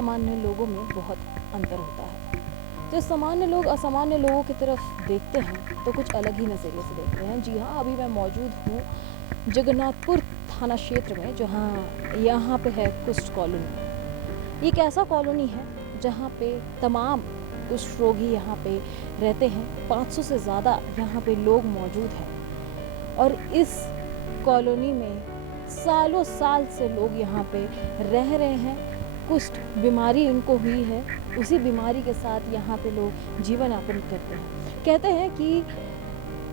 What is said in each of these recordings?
असामान्य लोगों में बहुत अंतर होता है। जब सामान्य लोग असामान्य लोगों की तरफ देखते हैं तो कुछ अलग ही नज़रिए से देखते हैं। जी हाँ, अभी मैं मौजूद हूँ जगन्नाथपुर थाना क्षेत्र में, जहाँ यहाँ पे है कुष्ठ कॉलोनी। ये एक ऐसा कॉलोनी है जहाँ पे तमाम कुष्ठ रोगी यहाँ पे रहते हैं। 500 से ज़्यादा यहाँ पे लोग मौजूद हैं और इस कॉलोनी में सालों साल से लोग यहाँ पे रह रहे हैं। कुष्ठ बीमारी इनको हुई है, उसी बीमारी के साथ यहाँ पे लोग जीवन यापन करते हैं। कहते हैं कि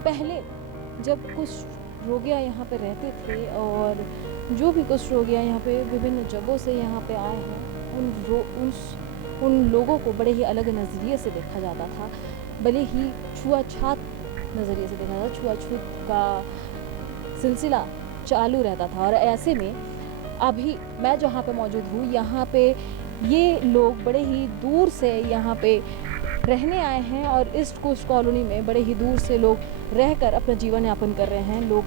पहले जब कुष्ठ रोगियाँ यहाँ पे रहते थे और जो भी कुष्ठ रोगियाँ यहाँ पे विभिन्न जगहों से यहाँ पे आए हैं, उन लोगों को बड़े ही अलग नज़रिए से देखा जाता था, भले ही छुआछूत नज़रिए से देखा जाता, छुआछूत का सिलसिला चालू रहता था। और ऐसे में अभी मैं जहाँ पे मौजूद हूँ, यहाँ पे ये लोग बड़े ही दूर से यहाँ पे रहने आए हैं और इस कुष्ठ कॉलोनी में बड़े ही दूर से लोग रहकर अपना जीवन यापन कर रहे हैं। लोग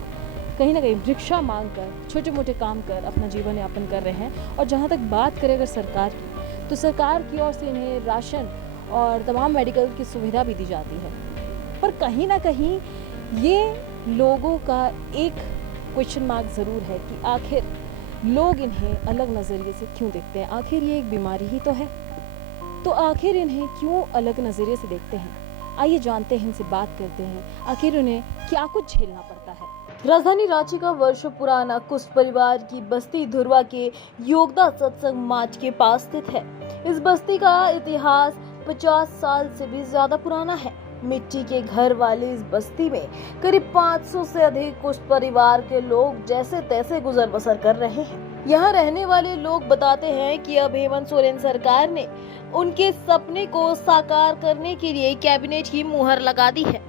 कहीं ना कहीं भिक्षा मांग कर, छोटे मोटे काम कर अपना जीवन यापन कर रहे हैं। और जहाँ तक बात करें अगर सरकार की, तो सरकार की ओर से इन्हें राशन और तमाम मेडिकल की सुविधा भी दी जाती है। पर कहीं ना कहीं ये लोगों का एक क्वेश्चन मार्क ज़रूर है कि आखिर लोग इन्हें अलग नज़रिए से क्यों देखते हैं। आखिर ये एक बीमारी ही तो है, तो आखिर इन्हें क्यों अलग नज़रिए से देखते हैं। आइए जानते हैं, इनसे बात करते हैं, आखिर उन्हें क्या कुछ झेलना पड़ता है। राजधानी रांची का वर्षों पुराना कुष्ठ परिवार की बस्ती धुरवा के योगदा सत्संग मार्च के पास स्थित है। इस बस्ती का इतिहास 50 साल से भी ज्यादा पुराना है। मिट्टी के घर वाली इस बस्ती में करीब 500 से अधिक कुष्ठ परिवार के लोग जैसे तैसे गुजर बसर कर रहे हैं। यहाँ रहने वाले लोग बताते हैं कि अब हेमंत सोरेन सरकार ने उनके सपने को साकार करने के लिए कैबिनेट की मुहर लगा दी है।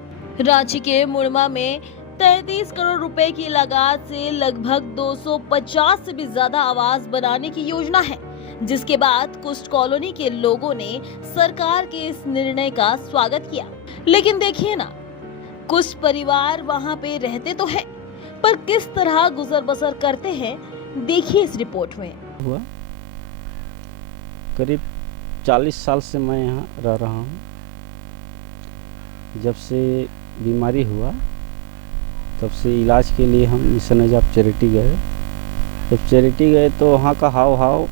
रांची के मुड़मा में 33 करोड़ रुपए की लागत से लगभग 250 से भी ज्यादा आवास बनाने की योजना है, जिसके बाद कुष्ठ कॉलोनी के लोगों ने सरकार के इस निर्णय का स्वागत किया। लेकिन देखिए ना, कुष्ठ परिवार वहाँ पे रहते तो हैं, पर किस तरह गुजर बसर करते हैं, देखिए इस रिपोर्ट में। हुआ करीब 40 साल से मैं यहाँ रह रहा हूँ। जब से बीमारी हुआ तब से इलाज के लिए हम मिशन एज ऑफ चैरिटी गए। जब चैरिटी गए तो वहाँ का हाव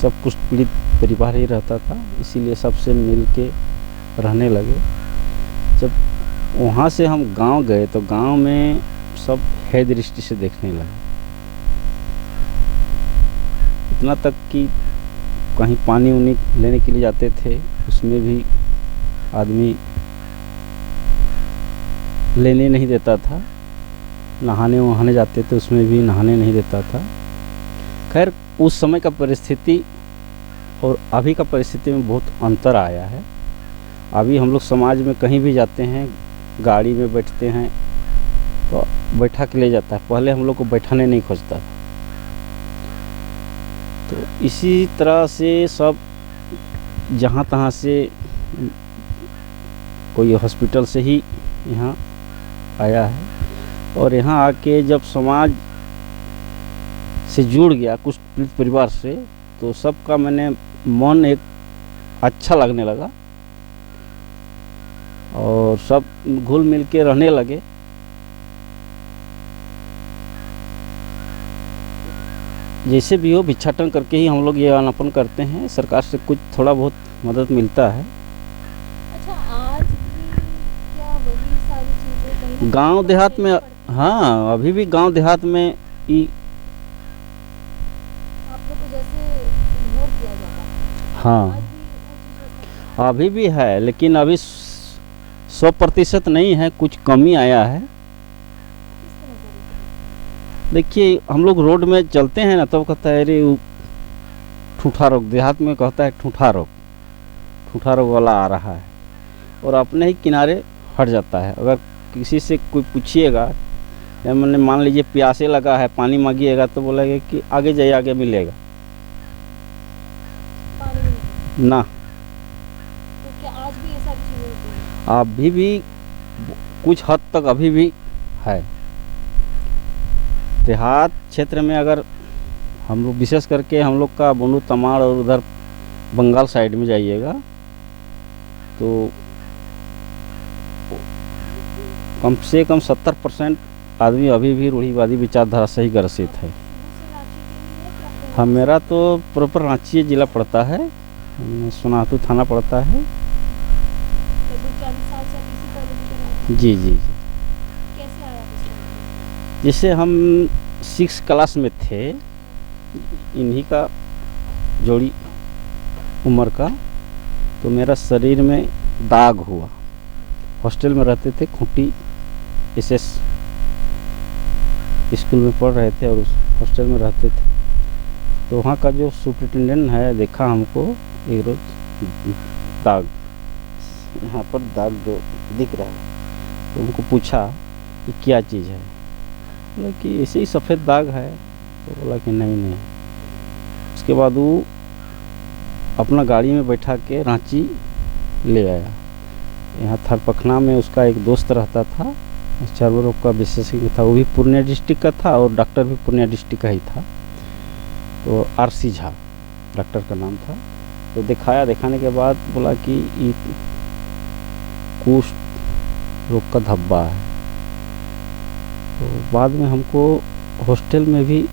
सब कुछ पीड़ित परिवार ही रहता था, इसीलिए सबसे मिल के रहने लगे। जब वहाँ से हम गांव गए तो गांव में सब है दृष्टि से देखने लगे, इतना तक कि कहीं पानी उनी लेने के लिए जाते थे, उसमें भी आदमी लेने नहीं देता था। नहाने वहाने जाते थे, उसमें भी नहाने नहीं देता था। खैर, उस समय का परिस्थिति और अभी का परिस्थिति में बहुत अंतर आया है। अभी हम लोग समाज में कहीं भी जाते हैं, गाड़ी में बैठते हैं तो बैठा के ले जाता है, पहले हम लोग को बैठाने नहीं खोजता था। तो इसी तरह से सब जहाँ तहाँ से कोई हॉस्पिटल से ही यहाँ आया है और यहाँ आके जब समाज से जुड़ गया कुछ परिवार से, तो सबका मैंने मन एक अच्छा लगने लगा और सब घुल मिल के रहने लगे। जैसे भी हो भिक्षाटन करके ही हम लोग ये अनापन करते हैं। सरकार से कुछ थोड़ा बहुत मदद मिलता है। अच्छा, आज भी क्या वही सारी चीजें कहीं गांव देहात में, हाँ अभी भी गांव देहात में आप लोग को जैसे इग्नोर किया जाता है, हाँ आज भी वो चीजें अभी भी है, लेकिन अभी 100% नहीं है, कुछ कमी आया है। किस तरह से? देखिए, हम लोग रोड में चलते हैं ना, तब कहता है अरे ठूठा रोग, देहात में कहता है ठूठा रोग वाला आ रहा है, और अपने ही किनारे हट जाता है। अगर किसी से कोई पूछिएगा, या मैंने मान लीजिए प्यासे लगा है, पानी मांगिएगा तो बोलेगा कि आगे जाइए, आगे मिलेगा पानी भी नहीं। ना। तो क्या आज भी ये सारी चीजें होती हैं? अभी भी कुछ हद तक अभी भी है। देहात क्षेत्र में अगर हम लोग विशेष करके हम लोग का बुंडू तमाड़ और उधर बंगाल साइड में जाइएगा तो कम से कम 70% आदमी अभी भी रूढ़िवादी विचारधारा से ही ग्रसित है। हाँ, मेरा तो प्रॉपर रांची जिला पड़ता है, सोनातू थाना पड़ता है। जी जी जी। कैसे आया इसमें? जैसे हम 6 क्लास में थे, इन्हीं का जोड़ी उम्र का, तो मेरा शरीर में दाग हुआ। हॉस्टल में रहते थे, खूंटी एसएस स्कूल में पढ़ रहे थे और उस हॉस्टल में रहते थे। तो वहाँ का जो सुपरिटेंडेंट है देखा हमको एक रोज दाग, यहाँ पर दाग जो दिख रहा है, तो उनको पूछा कि क्या चीज़ है। बोला कि ऐसे ही सफ़ेद दाग है। तो बोला कि नहीं। उसके बाद वो अपना गाड़ी में बैठा के रांची ले आया। यहाँ थरपखना में उसका एक दोस्त रहता था, चर्म रोग का विशेषज्ञ था, वो भी पूर्णिया डिस्ट्रिक्ट का था और डॉक्टर भी पूर्णिया डिस्ट्रिक्ट का ही था। तो आरसी झा डॉक्टर का नाम था। तो दिखाया, दिखाने के बाद बोला कि ये कुष्ठ रोग का धब्बा है। तो बाद में हमको हॉस्टल में भी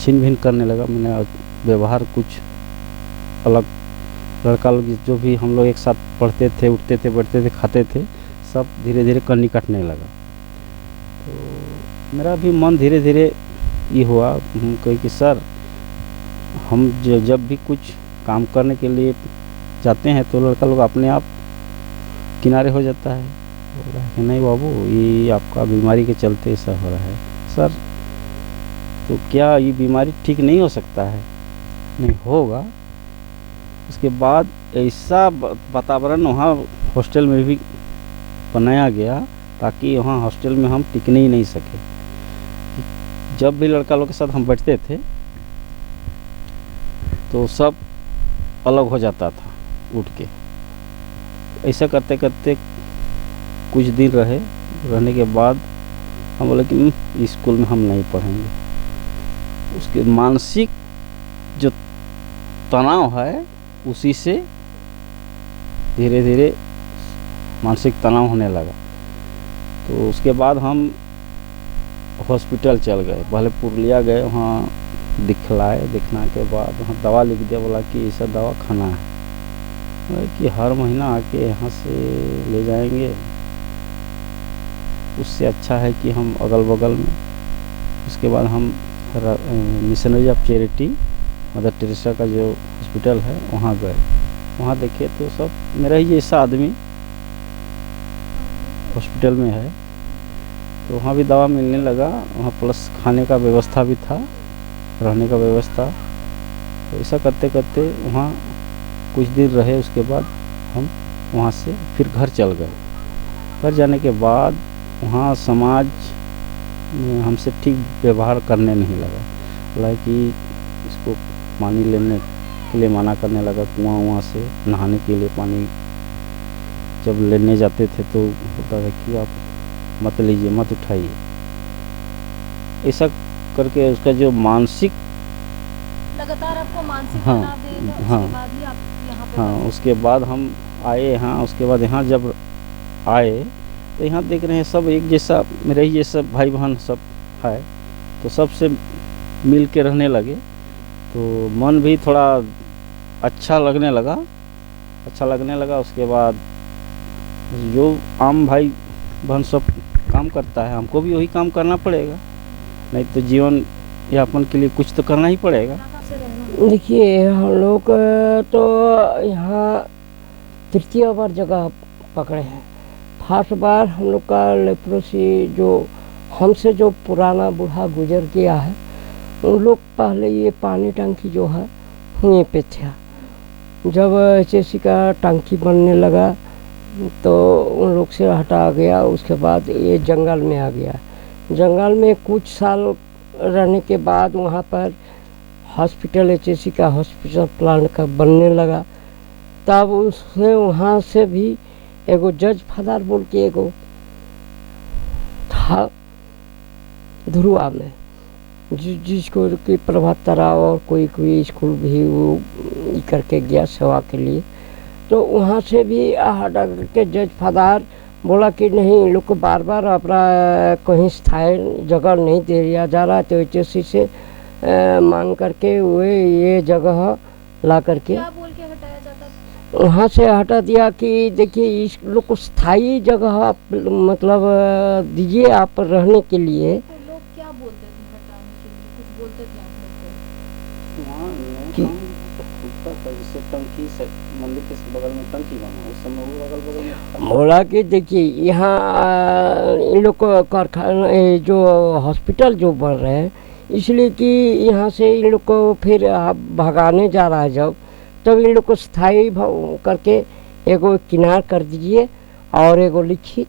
छीन भिन करने लगा। मैंने व्यवहार कुछ अलग, लड़का लोग जो भी हम लोग एक साथ पढ़ते थे, उठते थे, बैठते थे, खाते थे, सब धीरे धीरे कन्नी कटने लगा। तो मेरा भी मन धीरे धीरे ये हुआ, हम कहे कि सर हम जब भी कुछ काम करने के लिए जाते हैं तो लड़का लोग अपने आप किनारे हो जाता है। बोला कि नहीं बाबू, ये आपका बीमारी के चलते ऐसा हो रहा है। सर तो क्या ये बीमारी ठीक नहीं हो सकता है? नहीं होगा। उसके बाद ऐसा वातावरण वहाँ हॉस्टल में भी बनाया गया ताकि वहाँ हॉस्टल में हम टिकने ही नहीं सके। जब भी लड़का लोग के साथ हम बैठते थे तो सब अलग हो जाता था उठ के। ऐसा करते करते कुछ दिन रहने के बाद हम बोले कि स्कूल में हम नहीं पढ़ेंगे। उसके मानसिक जो तनाव है उसी से धीरे धीरे मानसिक तनाव होने लगा। तो उसके बाद हम हॉस्पिटल चल गए, पहले पुरलिया गए, वहाँ दिखलाए। दिखना के बाद वहाँ दवा लिख दिया, बोला कि ऐसा दवा खाना है। बोला कि हर महीना आके यहाँ से ले जाएंगे, उससे अच्छा है कि हम अगल बगल में। उसके बाद हम missionary of charity mother Teresa का जो हॉस्पिटल है वहाँ गए। वहाँ देखे तो सब मेरा ही जैसा आदमी हॉस्पिटल में है। तो वहाँ भी दवा मिलने लगा, वहाँ प्लस खाने का व्यवस्था भी था, रहने का व्यवस्था। तो ऐसा करते करते वहाँ कुछ दिन रहे। उसके बाद हम वहाँ से फिर घर चल गए। घर जाने के बाद वहाँ समाज में हमसे ठीक व्यवहार करने नहीं लगा। बोला कि इसको पानी लेने के लिए मना करने लगा। कुआं से नहाने के लिए पानी जब लेने जाते थे तो होता था कि आप मत लीजिए, मत उठाइए। ऐसा करके उसका जो मानसिक लगातार आपको मानसिक हाँ, तनाव दे रहा, हाँ, उसके बाद ही आप यहाँ पे हाँ, उसके बाद हम आए यहाँ। उसके बाद यहाँ जब आए तो यहाँ देख रहे हैं सब एक जैसा, मेरे ही जैसा भाई बहन सब है, तो सबसे मिल के रहने लगे। तो मन भी थोड़ा अच्छा लगने लगा। उसके बाद जो आम भाई बहन सब काम करता है, हमको भी वही काम करना पड़ेगा, नहीं तो जीवन यापन के लिए कुछ तो करना ही पड़ेगा। देखिए, हम लोग तो यहाँ तृतीय बार जगह पकड़े हैं। फर्स्ट बार हम लोग का लेप्रोसी जो हमसे जो पुराना बूढ़ा गुजर गया है, उन लोग पहले ये पानी टंकी जो है वहीं पे था। जब एचएससी का टंकी बनने लगा तो उन लोग से हटा गया। उसके बाद ये जंगल में आ गया। जंगल में कुछ साल रहने के बाद वहाँ पर हॉस्पिटल, एचएससी का हॉस्पिटल प्लांट का बनने लगा। तब उसने वहाँ से भी एगो जज फादर बोल के एगो था धुरुआ में, जिसको कि प्रभात ताराव और कोई कोई स्कूल भी वो करके गया सेवा के लिए। तो वहाँ से भी हटा के जज फदार बोला कि नहीं, इन लोग को बार बार अपना कहीं स्थायी जगह नहीं दे दिया जा रहा है, तो एचएससी से मांग करके वे ये जगह ला करके क्या बोल के हटाया जाता था? वहाँ से हटा दिया कि देखिए इस लोग को स्थायी जगह आप मतलब दीजिए आप रहने के लिए। तो लोग क्या बोलते थे हटाने के लिए, कुछ बोलते थे आप लोग वहाँ कि- ऊपर पर जैसे टंकी से मंदिर के बगल में टंकी बना, उस समय वो अगल बगल में बोला कि देखिए यहाँ इन लोग को कारखाना जो हॉस्पिटल जो बन रहे हैं, इसलिए कि यहाँ से इन लोग को फिर भगाने जा रहा है जब, तब इन लोग को स्थायी करके एगो किनार कर दीजिए और एगो लिखित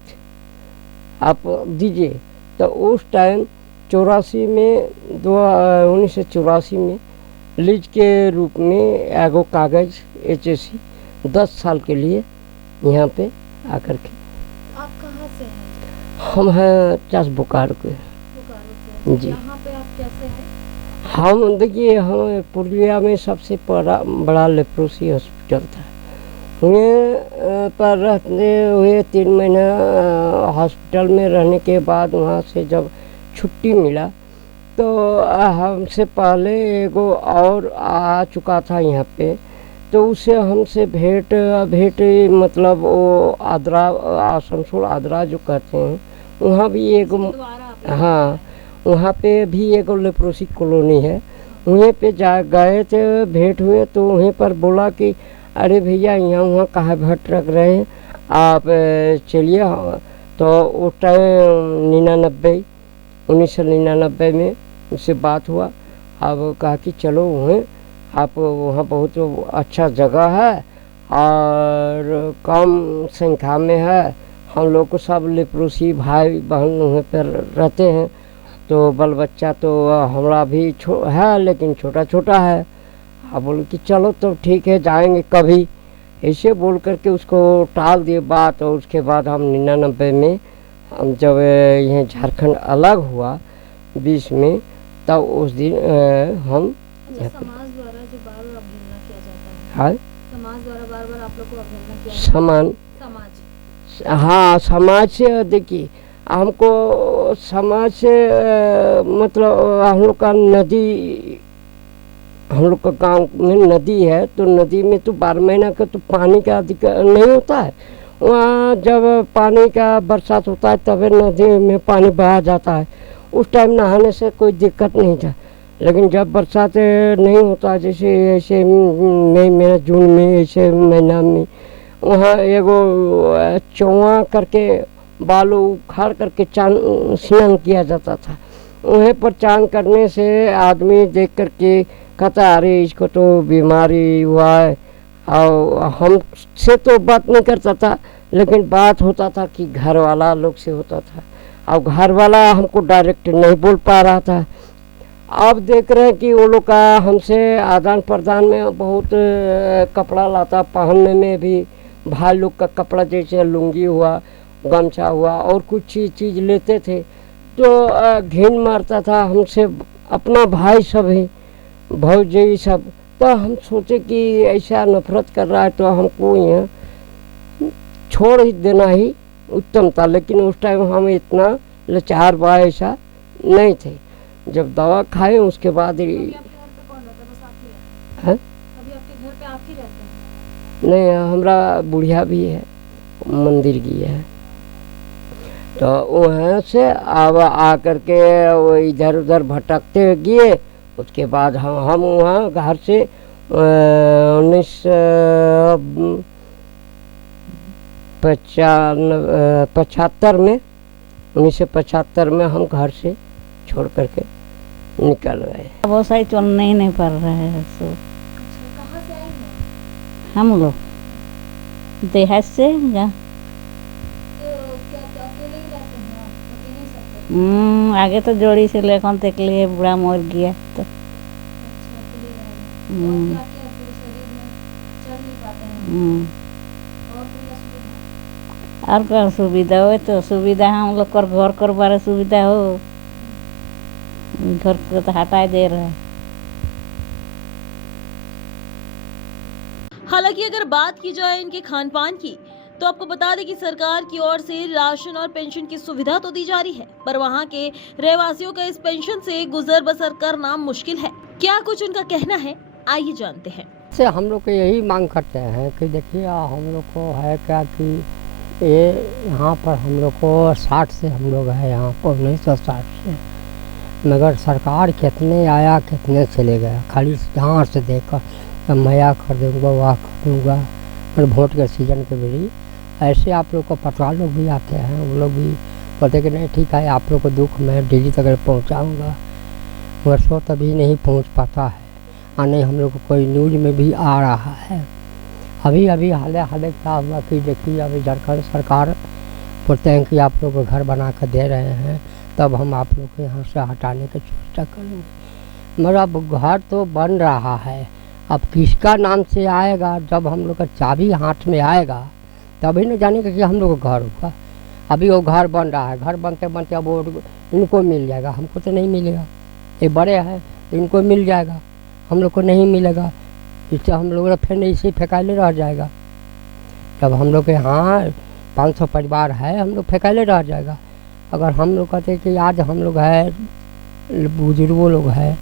आप दीजिए। तो उस टाइम 84 में 1984 में लीज के रूप में एगो कागज एचएससी 10 साल के लिए यहाँ पे आकर के। आप कहाँ से हैं? हम हैं 50 बोकारो के। बोकारो से। जी। यहाँ पे आप कैसे हैं? हम देखिए हम पुरुलिया में सबसे बड़ा लेप्रोसी हॉस्पिटल था, हुए पर रहते हुए 3 महीना हॉस्पिटल में रहने के बाद वहाँ से जब छुट्टी मिला तो हमसे पहले एगो और आ चुका था यहाँ पे, तो उससे हमसे भेंट मतलब वो आद्रा आसनसोल आद्रा जो कहते हैं वहाँ भी एगो दोबारा आप हाँ वहाँ पे भी एगो लेप्रोसी कॉलोनी है, वहीं पे जा गए थे, भेंट हुए तो वहीं पर बोला कि अरे भैया यहाँ वहाँ कहाँ भट्ट रख रहे हैं आप चलिए। तो उस टाइम 1999 में उससे बात हुआ। अब कहा कि चलो वहीं आप वहाँ बहुत अच्छा जगह है और कम संख्या में है, हम लोग को सब लेप्रोसी भाई बहन वहीं पर रहते हैं, तो बल बच्चा तो हमारा भी है लेकिन छोटा छोटा है। अब बोले कि चलो तो ठीक है जाएंगे कभी, ऐसे बोल करके उसको टाल दिए बात। और उसके बाद हम 99 में हम जब यह झारखंड अलग हुआ 20 में, तब उस दिन हम अच्छा, समाज द्वारा जो बार बार अवहेलना किया जाता है, हाँ समाज द्वारा बार बार आप लोग को अवहेलना किया समान समाज हाँ समाज से देखिए हमको समाज से मतलब हम लोग का नदी, हम लोग का गांव में नदी है, तो नदी में तो 12 महीना का तो पानी का दिक्कत नहीं होता है। वहाँ जब पानी का बरसात होता है तब नदी में पानी बहा जाता है, उस टाइम नहाने से कोई दिक्कत नहीं था। लेकिन जब बरसात नहीं होता जैसे ऐसे मई में जून में ऐसे महीना में, वहाँ एगो चौवा करके बालू उखाड़ करके चांद स्नान किया जाता था। वहीं पर चांद करने से आदमी देख करके कहता अरे इसको तो बीमारी हुआ है। और हमसे तो बात नहीं करता था, लेकिन बात होता था कि घर वाला लोग से होता था। अब घर वाला हमको डायरेक्ट नहीं बोल पा रहा था। अब देख रहे हैं कि वो लोग का हमसे आदान प्रदान में बहुत कपड़ा लाता, पहनने में भी भाई लोग का कपड़ा जैसे लुंगी हुआ, गमछा हुआ और कुछ चीज़ लेते थे, तो घिन मारता था हमसे अपना भाई सब ही भौजी सब। तो हम सोचे कि ऐसा नफरत कर रहा है तो हमको यहाँ छोड़ ही देना ही उत्तम था। लेकिन उस टाइम हम इतना लाचार बा ऐसा नहीं थे। जब दवा खाए उसके बाद अभी आपके घर पे कौन रहता है? बस आप ही रहते हैं? है अभी आपके घर पे आप ही रहते हैं? नहीं, हमारा बुढ़िया भी है, मंदिर की है। तो वहाँ से अब आ करके वो इधर उधर भटकते गए। उसके बाद हम वहाँ घर से 1975 में हम घर से छोड़ करके निकल गए। बहुत सारी चलना ही नहीं पड़ रहा है सो अच्छा, कहाँ से आई हैं? हम लोग देहात से तो क्या अकेले ही रहते हैं आप? अकेले ही सब करते हैं? आगे तो जोड़ी से लेकर तक लिए बूढ़ा मर गया तो अच्छा, अकेले रह रहे हैं। हम्म। और क्या पूरे शरीर में चल नहीं पाते हैं? हम्म, और कोई असुविधा? और क्या सुविधा हो तो सुविधा हम लोग कर घर कर बारे सुविधा हो घर से तो हटा दे रहा है। हालांकि अगर बात की जाए इनके खान पान की, तो आपको बता दें कि सरकार की ओर से राशन और पेंशन की सुविधा तो दी जा रही है, पर वहां के रहवासियों का इस पेंशन से गुजर बसर करना मुश्किल है। क्या कुछ उनका कहना है, आइए जानते हैं। से हम लोग को यही मांग करते हैं कि देखिए हम लोग को है क्या कि ये यहाँ पर हम लोग को 60 से हम लोग है यहाँ पर 1960 से, मगर सरकार कितने आया कितने चले गया, खाली यहाँ से देखकर मैं यह कर दूँगा वह कर दूँगा। और वोट के सीजन के बेरी ऐसे आप लोग को पटवार लोग भी आते हैं, वो लोग भी बोलते कि नहीं ठीक है आप लोग को दुख मैं दिल्ली तक पहुँचाऊँगा, मगर सो तभी नहीं पहुँच पाता है। और नहीं हम लोग को कोई न्यूज़ में भी आ रहा है। अभी हाल क्या हुआ कि देखिए अभी झारखंड सरकार बोलते हैं कि आप लोग को घर बना कर दे रहे हैं, तब हम आप लोग को यहाँ से हटाने की चेष्टा करेंगे। मगर अब घर तो बन रहा है, अब किसका नाम से आएगा, जब हम लोग का चाबी हाथ में आएगा तभी न जानेगा कि हम लोग का घर होगा। अभी वो घर बन रहा है, घर बनते बनते अब वो इनको मिल जाएगा, हमको तो नहीं मिलेगा। ये बड़े हैं इनको मिल जाएगा, हम लोग को नहीं मिलेगा। इससे हम लोग फिर इसी फेंकाले रह जाएगा। जब हम लोग के यहाँ 500 परिवार है, हम लोग फेंकाले रह जाएगा। अगर हम लोग कहते कि आज हम लोग है बुजुर्गों लोग है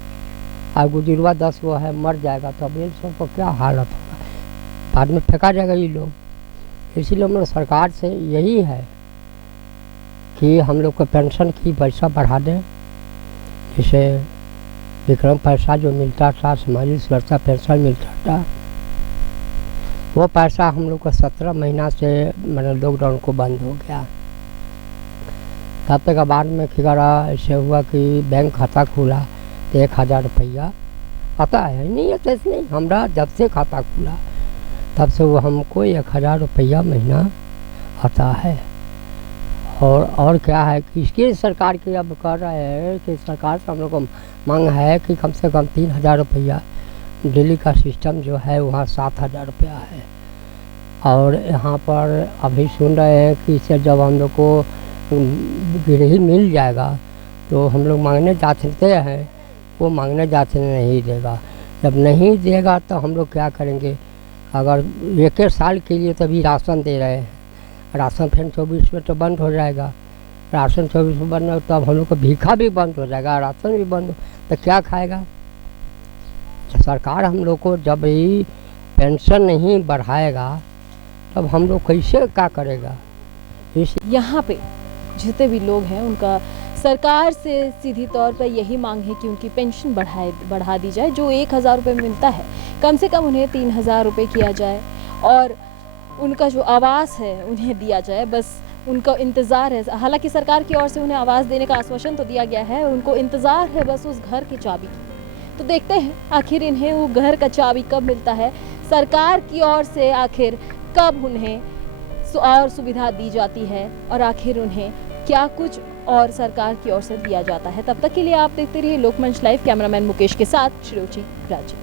और बुजुर्गा 10 वो है मर जाएगा, तो अब इन सबको क्या हालत होगा, बाद में फेंका जाएगा ये लोग। इसीलिए हम लोग सरकार से यही है कि हम लोग को पेंशन की पैसा बढ़ा दें, जिसे विक्रम पैसा जो मिलता था, सामाजिक सुरक्षा पेंशन मिलता था, वो पैसा हम लोग को 17 महीना से मतलब लॉकडाउन को बंद हो गया। तब तक बाद में फिगर ऐसे हुआ कि बैंक खाता खुला तो 1000 रुपया आता है, नहीं आता इसमें। हमारा जब से खाता खुला तब से वो हमको 1000 रुपया महीना आता है। और क्या है कि इसके सरकार की अब कर रहे हैं कि सरकार से हम लोग को मांग है कि कम से कम 3000 रुपया, दिल्ली का सिस्टम जो है वहाँ 7000 रुपया है। और यहाँ पर अभी सुन रहे हैं कि इससे जब हम लोग को गृह मिल जाएगा तो हम लोग मांगने जाते हैं, वो मांगने जाते नहीं देगा। जब नहीं देगा तो हम लोग क्या करेंगे। अगर 1 साल के लिए तभी राशन दे रहे हैं, राशन फिर 24 में तो बंद हो जाएगा। राशन 24 में बंद हो तो अब हम लोग को भीखा भी बंद हो जाएगा, राशन भी बंद हो तो क्या खाएगा। तो सरकार हम लोग को जब ही पेंशन नहीं बढ़ाएगा तब हम लोग कैसे क्या करेगा। यहाँ पे जितने भी लोग हैं उनका सरकार से सीधी तौर पर यही मांग है कि उनकी पेंशन बढ़ा दी जाए। जो 1000 रुपये मिलता है कम से कम उन्हें 3000 रुपये किया जाए, और उनका जो आवास है उन्हें दिया जाए। बस उनका इंतज़ार है, हालांकि सरकार की ओर से उन्हें आवास देने का आश्वासन तो दिया गया है, उनको इंतज़ार है बस उस घर की चाबी की। तो देखते हैं आखिर इन्हें वो घर का चाबी कब मिलता है, सरकार की ओर से आखिर कब उन्हें और सुविधा दी जाती है, और आखिर उन्हें क्या कुछ और सरकार की ओर से दिया जाता है। तब तक के लिए आप देखते रहिए लोकमंच लाइव। कैमरामैन मुकेश के साथ श्रीरुचि राजी।